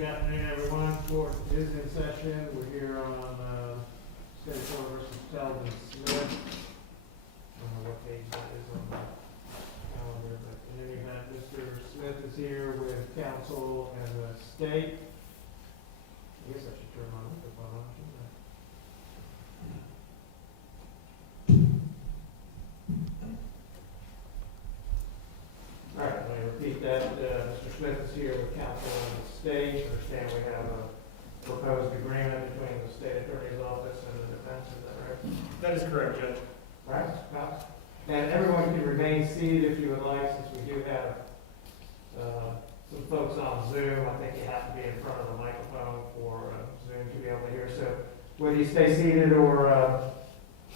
Good afternoon, everyone. Court is in session. We're here on State Court versus Telvin Smith. I don't know what page that is on the calendar, but in any event, Mr. Smith is here with counsel and the state. I guess I should turn my microphone on, shouldn't I? All right, let me repeat that. Mr. Smith is here with counsel and the state. Understand we have a proposed agreement between the state attorney's office and the defense, is that right? That is correct, Judge. All right, well, and everyone can remain seated if you would like, since we do have some folks on Zoom. I think you have to be in front of the microphone for Zoom to be able to hear. So whether you stay seated or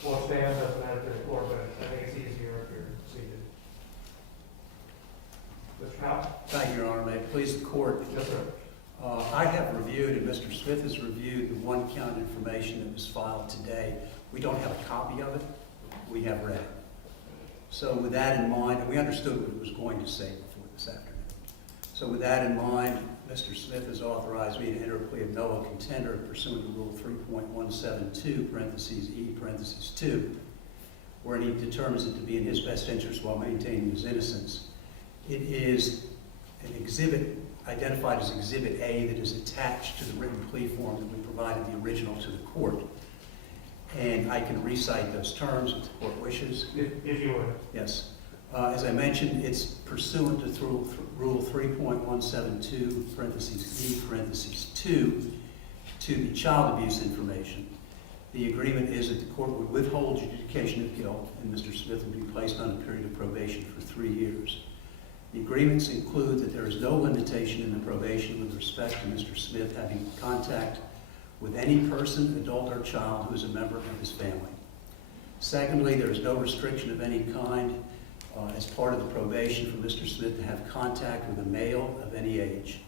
stand, doesn't matter to the court, but I think it's easier if you're seated. Mr. Powell? Thank you, Your Honor. May it please the court. Yes, sir. I have reviewed, and Mr. Smith has reviewed, the one count information that was filed today. We don't have a copy of it. We have read it. So with that in mind, and we understood what it was going to say before this afternoon. So with that in mind, Mr. Smith has authorized me to enter a plea of no contender pursuant to Rule 3.172, parentheses E, parentheses 2, where he determines it to be in his best interest while maintaining his innocence. It is an exhibit identified as Exhibit A that is attached to the written plea form that we provided the original to the court. And I can recite those terms if the court wishes. If you would. Yes. As I mentioned, it's pursuant to Rule 3.172, parentheses E, parentheses 2, to the child abuse information. The agreement is that the court would withhold adjudication of guilt, and Mr. Smith would be placed on a period of probation for 3 years. The agreements include that there is no limitation in the probation with respect to Mr. Smith having contact with any person, adult or child, who is a member of his family. Secondly, there is no restriction of any kind as part of the probation for Mr. Smith to have contact with a male of any age.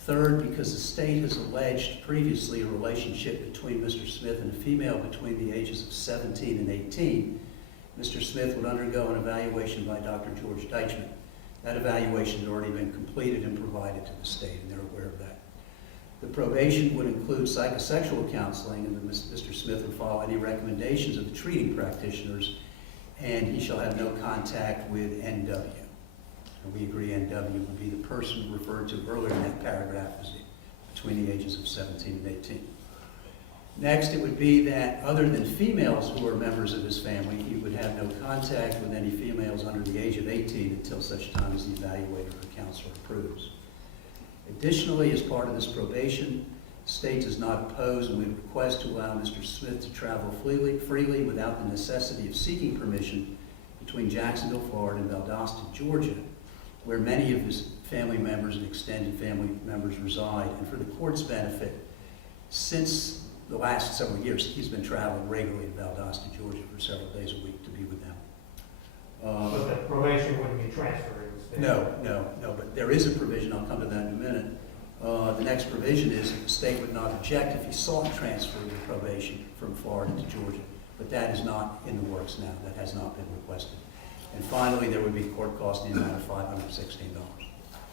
Third, because the state has alleged previously a relationship between Mr. Smith and a female between the ages of 17 and 18, Mr. Smith would undergo an evaluation by Dr. George Deichman. That evaluation has already been completed and provided to the state, and they're aware of that. The probation would include psychosexual counseling, and Mr. Smith would follow any recommendations of the treating practitioners, and he shall have no contact with NW. And we agree NW would be the person referred to earlier in that paragraph as between the ages of 17 and 18. Next, it would be that other than females who are members of his family, he would have no contact with any females under the age of 18 until such time as the evaluator or counselor approves. Additionally, as part of this probation, the state does not oppose and we request to allow Mr. Smith to travel freely without the necessity of seeking permission between Jacksonville, Florida and Valdosta, Georgia, where many of his family members and extended family members reside. And for the court's benefit, since the last several years, he's been traveling regularly to Valdosta, Georgia for several days a week to be with them. But the probation wouldn't be transferred. No, but there is a provision, I'll come to that in a minute. The next provision is that the state would not object if he sought transfer of probation from Florida to Georgia, but that is not in the works now. That has not been requested. And finally, there would be court costs in the amount of $516.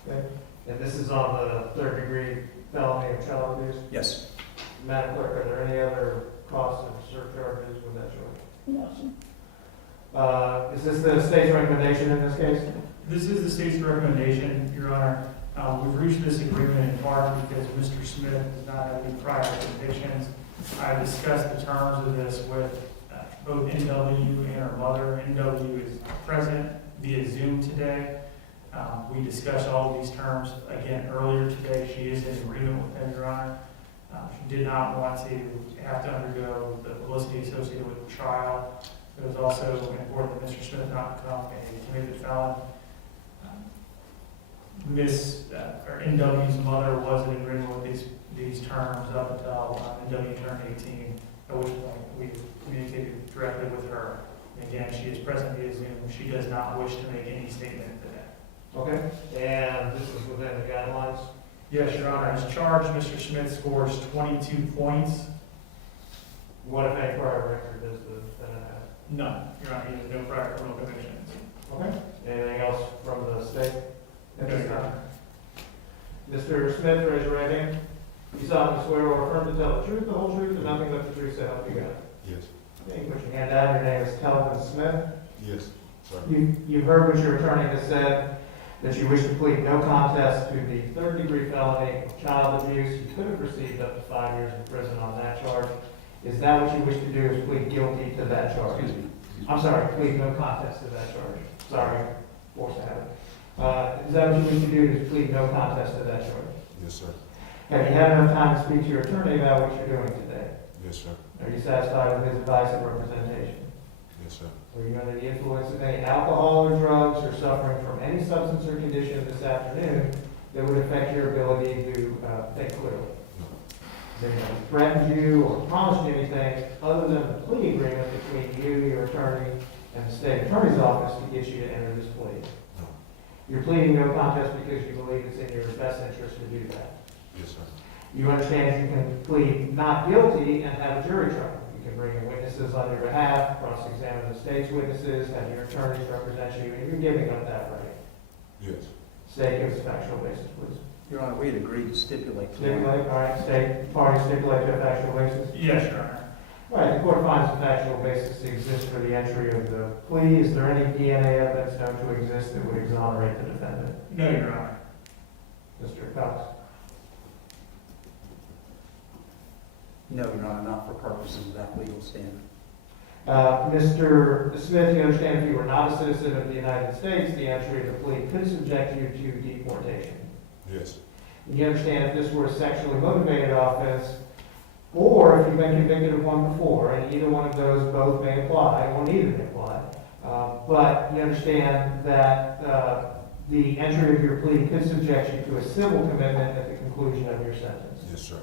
Okay. And this is on the third degree felony of child abuse? Yes. Madam Clerk, are there any other costs or surcharges with that charge? No. Is this the state's recommendation in this case? This is the state's recommendation, Your Honor. We've reached this agreement in part because Mr. Smith does not have any prior convictions. I discussed the terms of this with both NW and her mother. NW is present via Zoom today. We discussed all of these terms again earlier today. She is in agreement with them, Your Honor. She did not want to have to undergo the publicity associated with the trial. It was also important that Mr. Smith not become a convicted felon. NW's mother was in agreement with these terms up until NW turned 18, at which point we communicated directly with her. And again, she is present via Zoom. She does not wish to make any statement today. Okay. And this is within the guidelines? Yes, Your Honor. As charged, Mr. Smith scores 22 points. What if any prior record does the defendant have? None, Your Honor. He has no prior criminal convictions. Okay. Anything else from the state? No, Your Honor. Mr. Smith, raise your right hand. You solemnly swear or affirm to tell the truth, the whole truth, and nothing but the truth, so help you God. Yes. Okay, you put your hand down. Your name is Telvin Smith. Yes, sir. You've heard what your attorney has said, that you wish to plead no contest to the third-degree felony of child abuse. You could have received up to 5 years in prison on that charge. Is that what you wish to do, is plead guilty to that charge? Excuse me. I'm sorry, plead no contest to that charge. Sorry, forced to have it. Is that what you wish to do, is plead no contest to that charge? Yes, sir. Have you had enough time to speak to your attorney about what you're doing today? Yes, sir. Are you satisfied with his advice and representation? Yes, sir. Were you under the influence of any alcohol or drugs, or suffering from any substance or condition this afternoon that would affect your ability to think clearly? No. Has anyone threatened you or promised you anything other than the plea agreement between you, your attorney, and the state attorney's office to get you to enter this plea? No. You're pleading no contest because you believe it's in your best interest to do that. Yes, sir. You understand you can plead not guilty and have a jury trial. You can bring in witnesses on your behalf, cross-examine the state's witnesses, have your attorneys represent you, and you're giving up that right. Yes. State, give us a factual basis, please. Your Honor, we had agreed to stipulate. Stipulate, all right, state party stipulate to a factual basis. Yes, Your Honor. All right, the court finds a factual basis exists for the entry of the plea. Is there any DNA evidence known to exist that would exonerate the defendant? No, Your Honor. Mr. Cox? No, Your Honor, not for purposes of that legal standard. Mr. Smith, you understand if you were not a citizen of the United States, the entry of the plea could subject you to deportation. Yes. You understand if this were a sexually motivated offense, or if you've been convicted of one before, and either one of those both may apply, or neither may apply. But you understand that the entry of your plea could subject you to a civil commitment at the conclusion of your sentence. Yes, sir.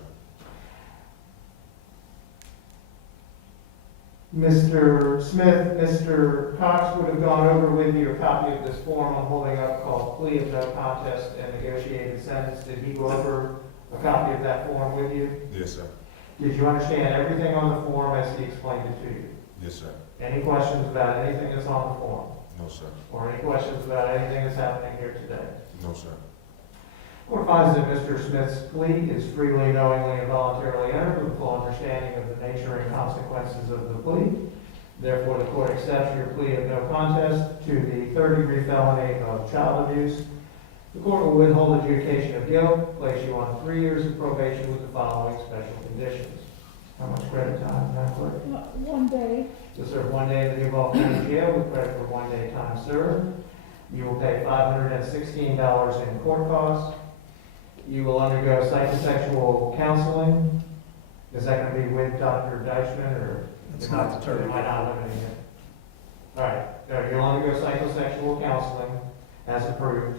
Mr. Smith, Mr. Cox would have gone over with you a copy of this form I'm holding up called Plea of No Contest and Negotiated Sentence. Did he go over a copy of that form with you? Yes, sir. Did you understand everything on the form as he explained it to you? Yes, sir. Any questions about anything that's on the form? No, sir. Or any questions about anything that's happening here today? No, sir. Court finds that Mr. Smith's plea is freely, knowingly, and voluntarily entered with full understanding of the nature and consequences of the plea. Therefore, the court accepts your plea of no contest to the third-degree felony of child abuse. The court will withhold adjudication of guilt, place you on 3 years of probation with the following special conditions. How much credit time, Madam Clerk? 1 day. You'll serve 1 day in the Duval County Jail with credit for 1 day time served. You will pay $516 in court costs. You will undergo psychosexual counseling. Is that going to be with Dr. Deichman, or? It's not determined. Am I not limiting it? All right, you'll undergo psychosexual counseling as approved.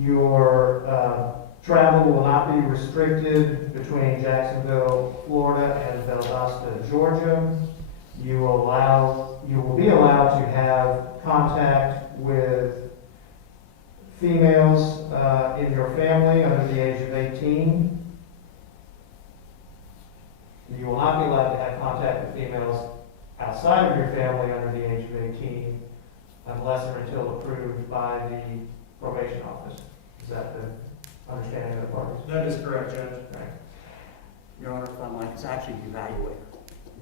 Your travel will not be restricted between Jacksonville, Florida, and Valdosta, Georgia. You will be allowed to have contact with females in your family under the age of 18. You will not be allowed to have contact with females outside of your family under the age of 18 unless or until approved by the probation office. Is that the understanding of the parties? That is correct, Judge. Right. Your Honor, if I might, it's actually the evaluator,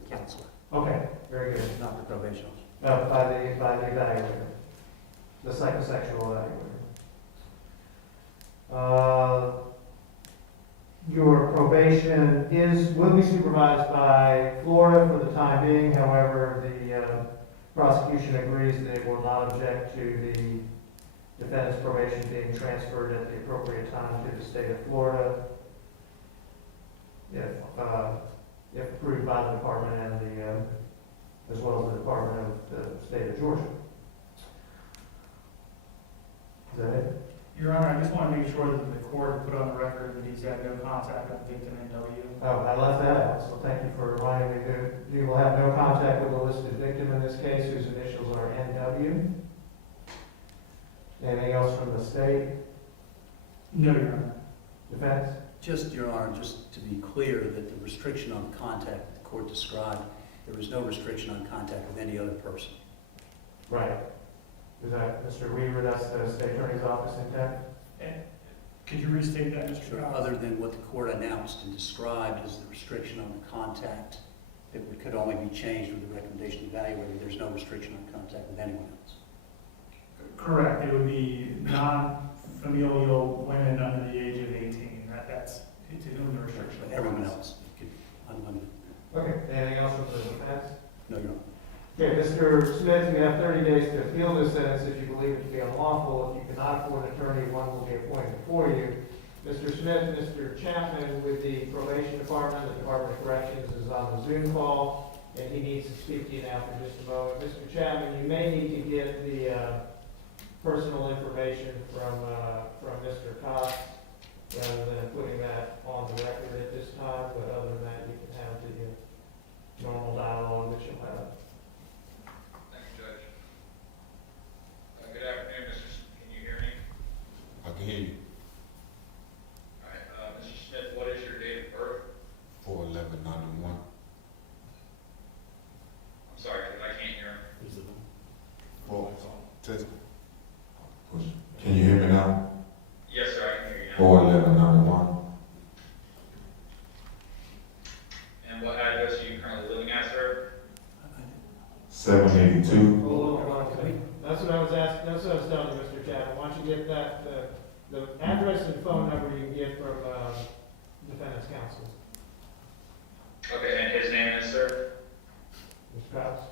the counselor, Okay, very good. not the probation officer. By the evaluator, the psychosexual evaluator. Your probation will be supervised by Florida for the time being. However, the prosecution agrees that it will not object to the defendant's probation being transferred at the appropriate time to the state of Florida, if approved by the department and as well as the Department of the State of Georgia. Is that it? Your Honor, I just want to make sure that the court put on the record that he's had no contact with the victim NW. Oh, I left that out, so thank you for reminding me that you will have no contact with the listed victim in this case, whose initials are NW. Anything else from the state? No, Your Honor. Defense? Just, Your Honor, just to be clear that the restriction on contact the court described, there was no restriction on contact with any other person. Right. Is that, Mr. Weaver, that's the state attorney's office intent? Could you restate that, Mr. Sure. Cox? Other than what the court announced and described as the restriction on the contact, that could only be changed with the recommendation evaluator, there's no restriction on contact with anyone else. Correct, it would be non-familial women under the age of 18, that's to whom the restriction. But everyone else, it could unlimited. Okay, anything else from the defense? No, Your Honor. Okay, Mr. Smith, you have 30 days to appeal this sentence if you believe it to be unlawful. If you cannot afford an attorney, one will be appointed for you. Mr. Smith, Mr. Chapman with the probation department, the Department of Corrections is on the Zoom call, and he needs to speak to you now for just a moment. Mr. Chapman, you may need to get the personal information from Mr. Cox, rather than putting that on the record at this time, but other than that, you can have the normal dialogue that you'll have. Thank you, Judge. Good afternoon, can you hear me? I can hear you. All right, Mr. Smith, what is your date of birth? 4/11/91. I'm sorry, I can't hear. Four. Test. Push. Can you hear me now? Yes, sir, I can hear you now. 4/11/91. And what address are you currently living at, sir? 782. Hold on. That's what I was asking, that's what I was telling you, Mr. Chapman. Why don't you get that, the address and phone number you can get from, defendant's counsel. Okay, and his name is, sir? Mr. Cox?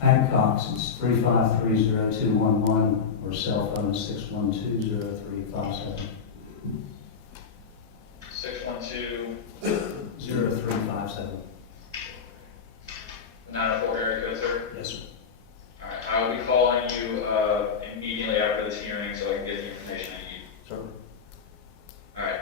Hank Cox, it's 3530211, or cell phone 6120357. 612 0357. 904 area code, sir? Yes, sir. All right, I will be calling you immediately after this hearing so I can get the information I need. Sir. All right.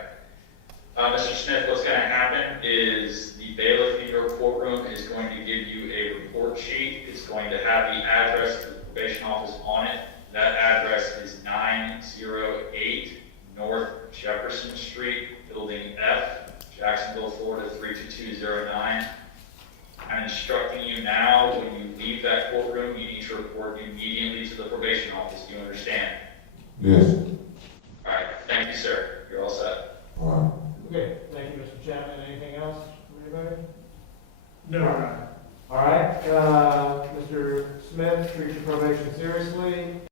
Mr. Smith, what's going to happen is the bailiff in your courtroom is going to give you a report sheet. It's going to have the address of the probation office on it. That address is 908 North Jefferson Street, Building F, Jacksonville, Florida 32209. I'm instructing you now, when you leave that courtroom, you need to report immediately to the probation office. Do you understand? Yes. All right. Thank you, sir. You're all set. All right. Okay, thank you, Mr. Chapman. Anything else from anybody? No, Your Honor. All right, Mr. Smith, treat your probation seriously.